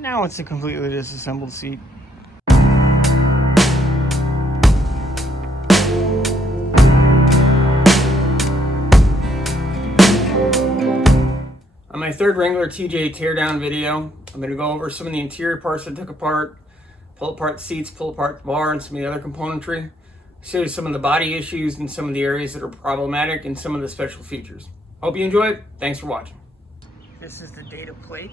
Now it's a completely disassembled seat. On my third Wrangler TJ teardown video, I'm going to go over some of the interior parts I took apart, pull apart the seats, pull apart the bar, and some of the other componentry. Show you some of the body issues and some of the areas that are problematic and some of the special features. Hope you enjoy it. Thanks for watching. This is the data plate.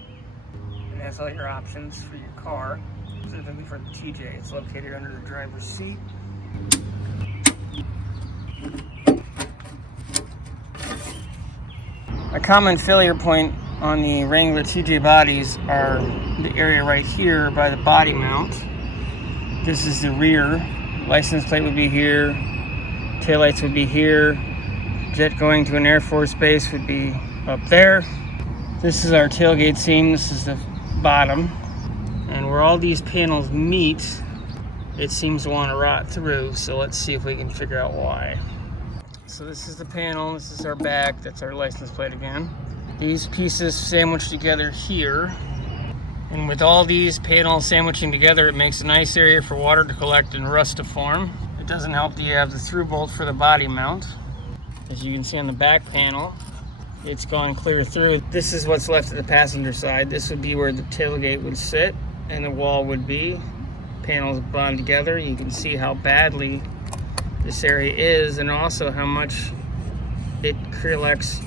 It has all your options for your car, specifically for the TJ. It's located under the driver's seat. A common failure point on the Wrangler TJ bodies are the area right here by the body mount. This is the rear. License plate would be here. Taillights would be here. Jet going to an Air Force base would be up there. This is our tailgate seam. This is the bottom. And where all these panels meet, it seems to want to rot through. So let's see if we can figure out why. So this is the panel, this is our back, that's our license plate again. These pieces sandwiched together here. And with all these panels sandwiching together, it makes a nice area for water to collect and rust to form. It doesn't help that you have the through bolt for the body mount. As you can see on the back panel, it's gone clear through. This is what's left of the passenger side. This would be where the tailgate would sit and the wall would be. Panels bond together. You can see how badly this area is, and also how much it collects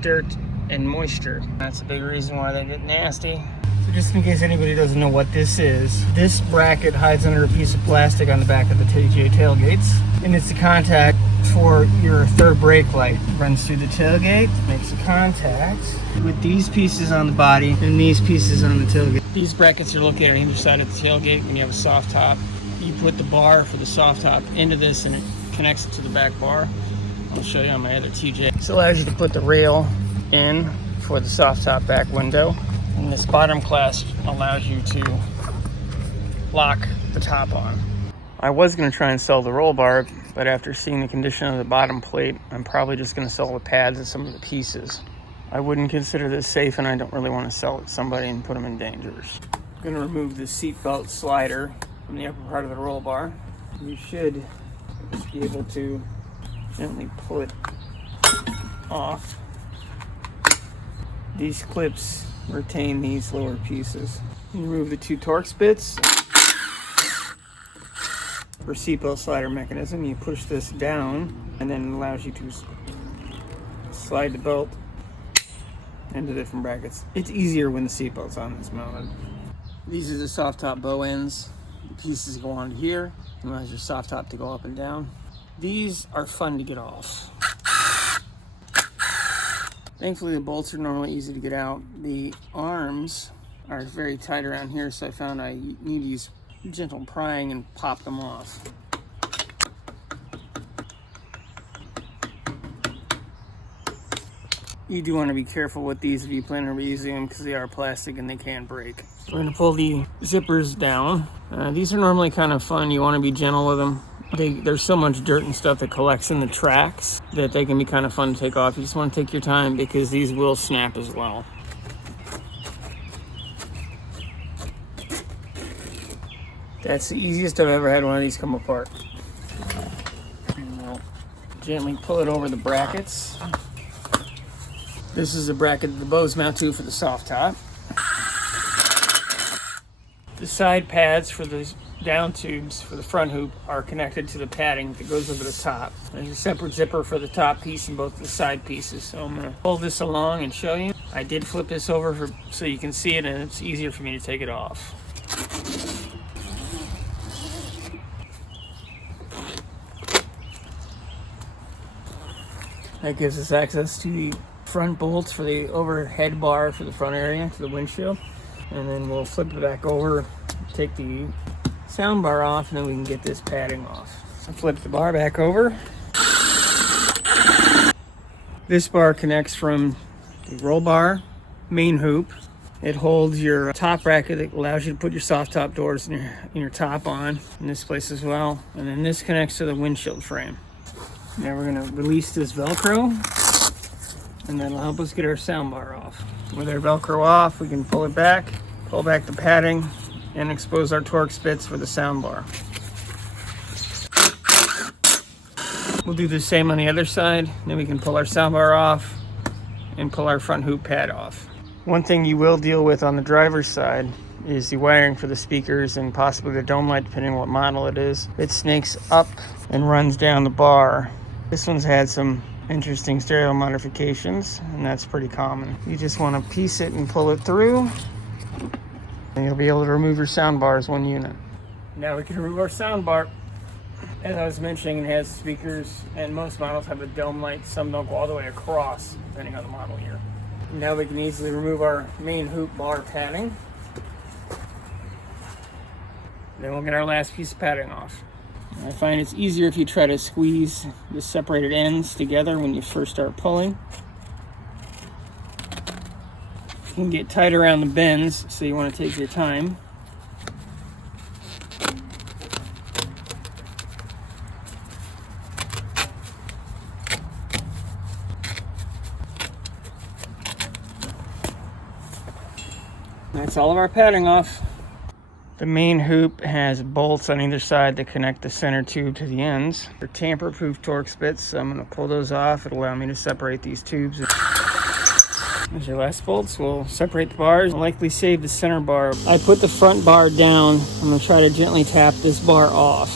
dirt and moisture. That's a big reason why they get nasty. So just in case anybody doesn't know what this is, this bracket hides under a piece of plastic on the back of the TJ tailgates, and it's the contact for your third brake light. Runs through the tailgate, makes a contact with these pieces on the body and these pieces on the tailgate. These brackets are located on either side of the tailgate. When you have a soft top, you put the bar for the soft top into this and it connects it to the back bar. I'll show you on my other TJ. This allows you to put the rail in for the soft top back window. And this bottom clasp allows you to lock the top on. I was going to try and sell the roll bar, but after seeing the condition of the bottom plate, I'm probably just going to sell the pads and some of the pieces. I wouldn't consider this safe, and I don't really want to sell it to somebody and put them in danger. I'm going to remove the seatbelt slider from the upper part of the roll bar. You should just be able to gently pull it off. These clips retain these lower pieces. You remove the two Torx bits. For seatbelt slider mechanism, you push this down and then it allows you to slide the belt into different brackets. It's easier when the seatbelt's on this mounted. These are the soft top bow ends. The pieces go on here. It allows your soft top to go up and down. These are fun to get off. Thankfully, the bolts are normally easy to get out. The arms are very tight around here, so I found I need to use gentle prying and pop them off. You do want to be careful with these if you plan on reusing them because they are plastic and they can break. We're going to pull the zippers down. These are normally kind of fun. You want to be gentle with them. There's so much dirt and stuff that collects in the tracks that they can be kind of fun to take off. You just want to take your time because these will snap as well. That's the easiest I've ever had one of these come apart. And we'll gently pull it over the brackets. This is the bracket that the bows mount to for the soft top. The side pads for the down tubes for the front hoop are connected to the padding that goes over the top. There's a separate zipper for the top piece and both the side pieces. So I'm gonna pull this along and show you. I did flip this over so you can see it, and it's easier for me to take it off. That gives us access to the front bolts for the overhead bar for the front area, for the windshield. And then we'll flip it back over, take the sound bar off, and then we can get this padding off. So flip the bar back over. This bar connects from the roll bar main hoop. It holds your top bracket that allows you to put your soft top doors and your top on in this place as well. And then this connects to the windshield frame. Now we're going to release this Velcro, and that'll help us get our sound bar off. With our Velcro off, we can pull it back, pull back the padding, and expose our torque spits for the sound bar. We'll do the same on the other side, then we can pull our sound bar off and pull our front hoop pad off. One thing you will deal with on the driver's side is the wiring for the speakers and possibly the dome light, depending on what model it is. It snakes up and runs down the bar. This one's had some interesting stereo modifications, and that's pretty common. You just want to piece it and pull it through, and you'll be able to remove your sound bar as one unit. Now we can remove our sound bar. As I was mentioning, it has speakers, and most models have a dome light. Some don't go all the way across, depending on the model here. Now we can easily remove our main hoop bar padding. Then we'll get our last piece of padding off. I find it's easier if you try to squeeze the separated ends together when you first start pulling. You can get tight around the bends, so you want to take your time. That's all of our padding off. The main hoop has bolts on either side that connect the center tube to the ends. They're tamper-proof torque spits, so I'm going to pull those off. It'll allow me to separate these tubes. There's your last bolts. We'll separate the bars. I'll likely save the center bar. I put the front bar down. I'm going to try to gently tap this bar off.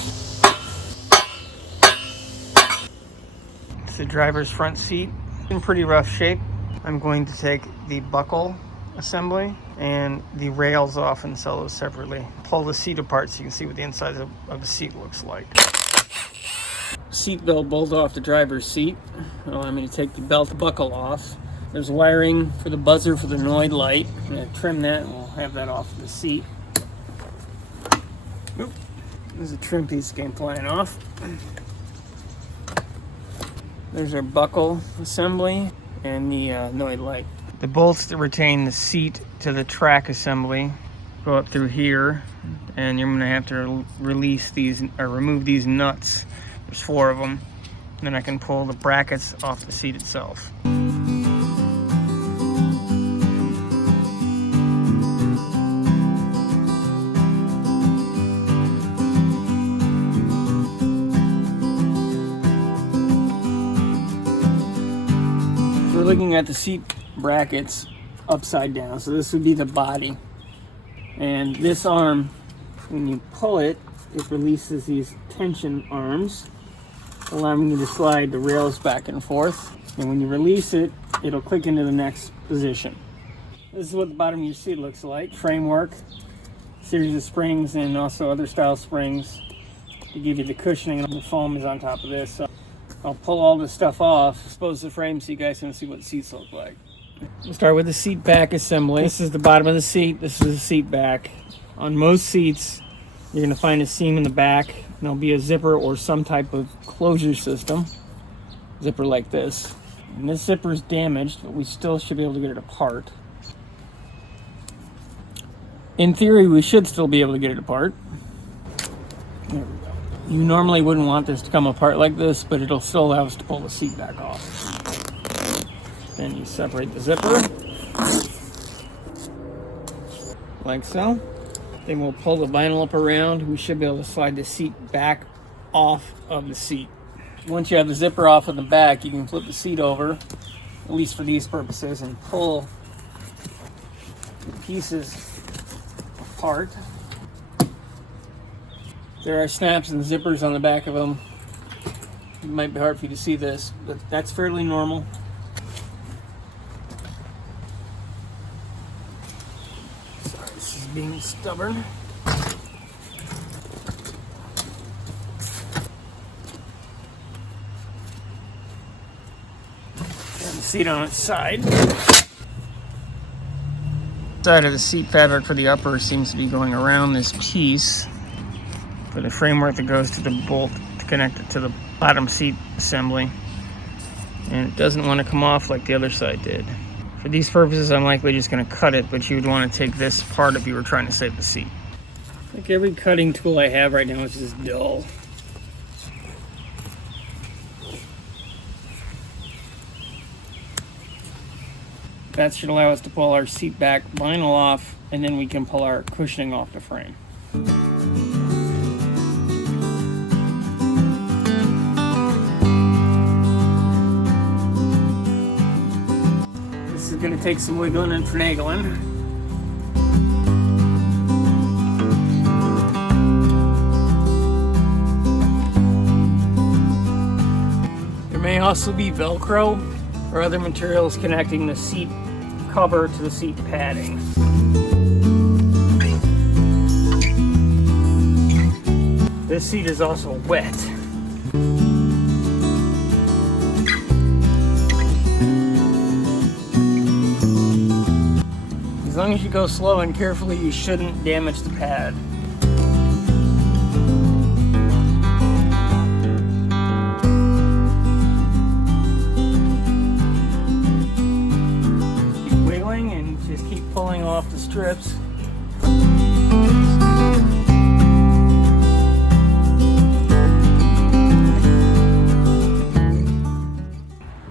It's the driver's front seat. In pretty rough shape. I'm going to take the buckle assembly and the rails off and sell those separately. Pull the seat apart so you can see what the inside of the seat looks like. Seat belt bolt off the driver's seat. It'll allow me to take the belt buckle off. There's wiring for the buzzer for the Noid light. I'm going to trim that and we'll have that off the seat. Oop. There's a trim piece came flying off. There's our buckle assembly and the Noid light. The bolts that retain the seat to the track assembly go up through here, and you're going to have to release these or remove these nuts. There's 4 of them. And then I can pull the brackets off the seat itself. We're looking at the seat brackets upside down, so this would be the body, and this arm, when you pull it, it releases these tension arms, allowing you to slide the rails back and forth, and when you release it, it'll click into the next position. This is what the bottom of your seat looks like. Framework, series of springs, and also other style springs to give you the cushioning, and the foam is on top of this. So I'll pull all this stuff off, expose the frame so you guys can see what the seats look like. We'll start with the seat back assembly. This is the bottom of the seat. This is the seat back. On most seats, you're going to find a seam in the back. There'll be a zipper or some type of closure system. Zipper like this. And this zipper is damaged, but we still should be able to get it apart. In theory, we should still be able to get it apart. There we go. You normally wouldn't want this to come apart like this, but it'll still allow us to pull the seat back off. Then you separate the zipper, like so. Then we'll pull the vinyl up around. We should be able to slide the seat back off of the seat. Once you have the zipper off of the back, you can flip the seat over, at least for these purposes, and pull the pieces apart. There are snaps and zippers on the back of them. It might be hard for you to see this, but that's fairly normal. Being stubborn. And the seat on its side. Side of the seat fabric for the upper seems to be going around this piece for the framework that goes to the bolt to connect it to the bottom seat assembly. And it doesn't want to come off like the other side did. For these purposes, I'm likely just going to cut it, but you would want to take this part if you were trying to save the seat. Like every cutting tool I have right now is just dull. That should allow us to pull our seat back vinyl off, and then we can pull our cushioning off the frame. This is going to take some wiggling and finagling. There may also be Velcro or other materials connecting the seat cover to the seat padding. This seat is also wet. As long as you go slow and carefully, you shouldn't damage the pad. Keep wiggling and just keep pulling off the strips.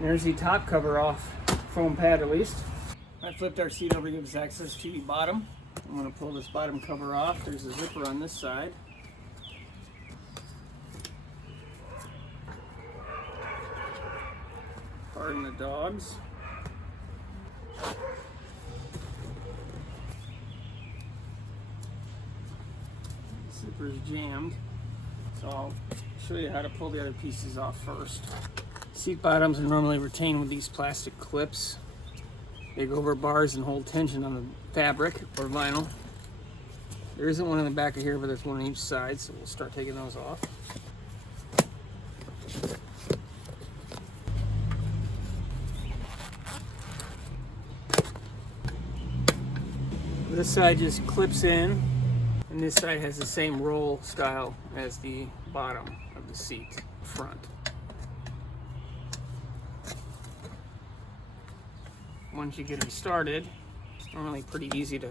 There's the top cover off, foam pad at least. I flipped our seat over to give us access to the bottom. I'm going to pull this bottom cover off. There's a zipper on this side. Pardon the dogs. The zipper's jammed, so I'll show you how to pull the other pieces off first. Seat bottoms are normally retained with these plastic clips. They go over bars and hold tension on the fabric or vinyl. There isn't one in the back of here, but there's one on each side, so we'll start taking those off. This side just clips in, and this side has the same roll style as the bottom of the seat front. Once you get them started, it's normally pretty easy to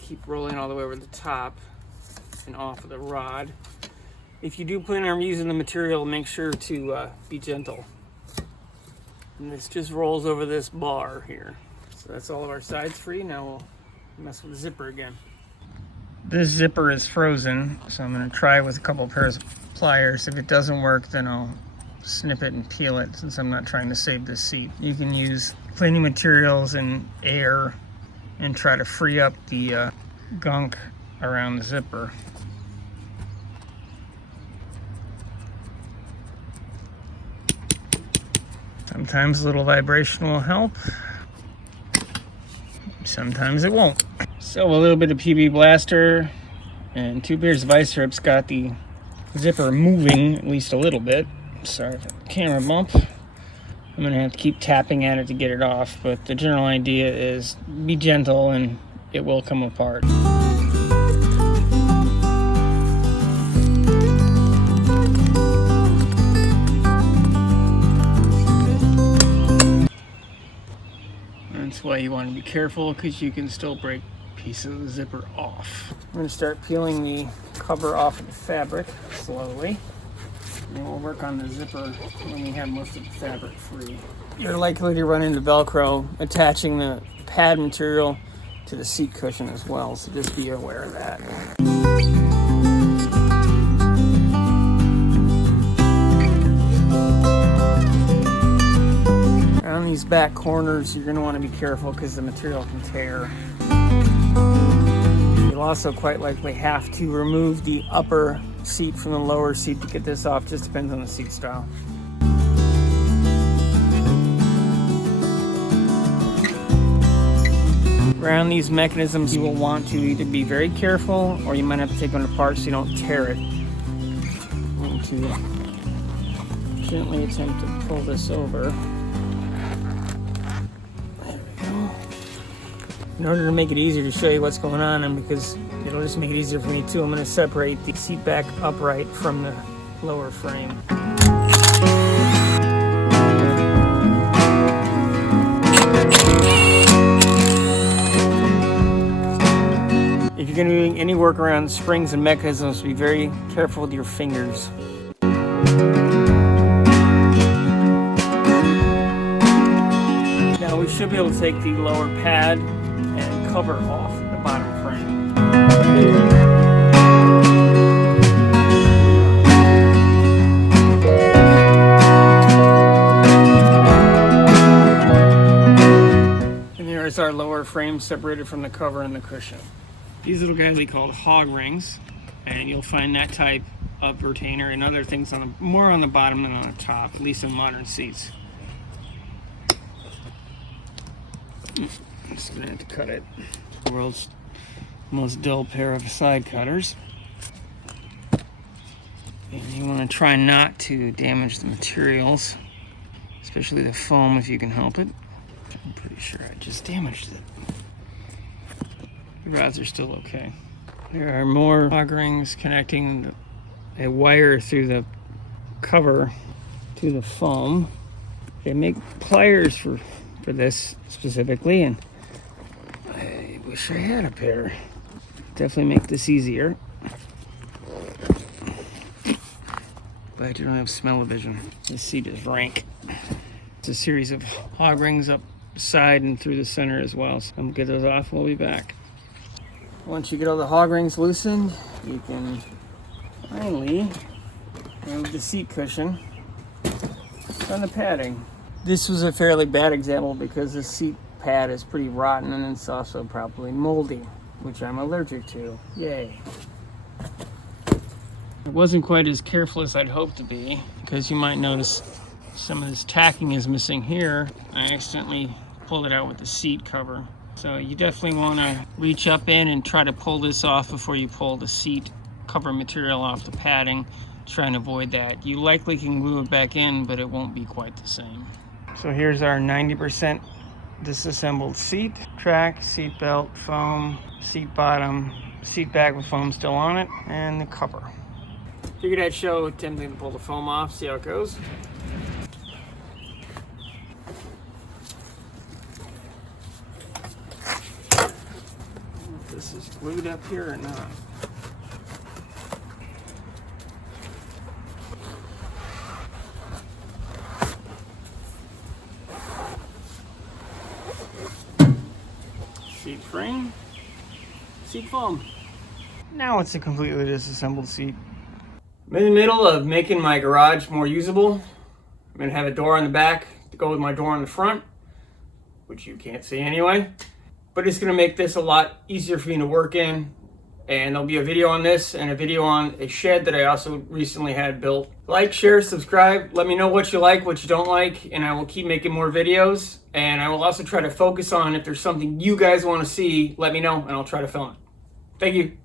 keep rolling all the way over the top and off of the rod. If you do plan on using the material, make sure to be gentle. And this just rolls over this bar here. So that's all of our sides free. Now we'll mess with the zipper again. This zipper is frozen, so I'm going to try with a couple pairs of pliers. If it doesn't work, then I'll snip it and peel it, since I'm not trying to save this seat. You can use cleaning materials and air and try to free up the gunk around the zipper. Sometimes a little vibration will help. Sometimes it won't. So a little bit of PB Blaster and 2 pairs of ice strips got the zipper moving at least a little bit. Sorry for the camera bump. I'm going to have to keep tapping at it to get it off, but the general idea is be gentle and it will come apart. That's why you want to be careful, because you can still break pieces of the zipper off. I'm going to start peeling the cover off of the fabric slowly. And we'll work on the zipper when we have most of the fabric free. You're likely to run into Velcro attaching the pad material to the seat cushion as well, so just be aware of that. Around these back corners, you're going to want to be careful because the material can tear. You'll also quite likely have to remove the upper seat from the lower seat to get this off. Just depends on the seat style. Around these mechanisms, you will want to either be very careful, or you might have to take them apart so you don't tear it. I'm going to gently attempt to pull this over. There we go. In order to make it easier to show you what's going on, and because it'll just make it easier for me too, I'm going to separate the seat back upright from the lower frame. If you're going to be doing any work around springs and mechanisms, be very careful with your fingers. Now we should be able to take the lower pad and cover off the bottom frame. And here's our lower frame separated from the cover and the cushion. These little guys we call hog rings, and you'll find that type of retainer and other things more on the bottom than on the top, at least in modern seats. I'm just gonna have to cut it. The world's most dull pair of side cutters. And you want to try not to damage the materials, especially the foam if you can help it. I'm pretty sure I just damaged it. The rods are still okay. There are more hog rings connecting a wire through the cover to the foam. They make pliers for this specifically, and I wish I had a pair. Definitely make this easier. But I don't have smell-o-vision. This seat is rank. It's a series of hog rings up the side and through the center as well. So I'm gonna get those off, we'll be back. Once you get all the hog rings loosened, you can finally remove the seat cushion from the padding. This was a fairly bad example because the seat pad is pretty rotten and it's also probably moldy, which I'm allergic to. Yay. It wasn't quite as careful as I'd hoped to be, because you might notice some of this tacking is missing here. I accidentally pulled it out with the seat cover. So you definitely want to reach up in and try to pull this off before you pull the seat cover material off the padding. Try and avoid that. You likely can glue it back in, but it won't be quite the same. So here's our 90% disassembled seat. Track, seat belt, foam, seat bottom, seat back with foam still on it, and the cover. Figured I'd show attempting to pull the foam off, see how it goes. If this is glued up here or not. Seat frame, seat foam. Now it's a completely disassembled seat. I'm in the middle of making my garage more usable. I'm gonna have a door on the back to go with my door on the front, which you can't see anyway. But it's gonna make this a lot easier for me to work in. And there'll be a video on this and a video on a shed that I also recently had built. Like, share, subscribe. Let me know what you like, what you don't like, and I will keep making more videos. And I will also try to focus on if there's something you guys want to see, let me know and I'll try to film it. Thank you.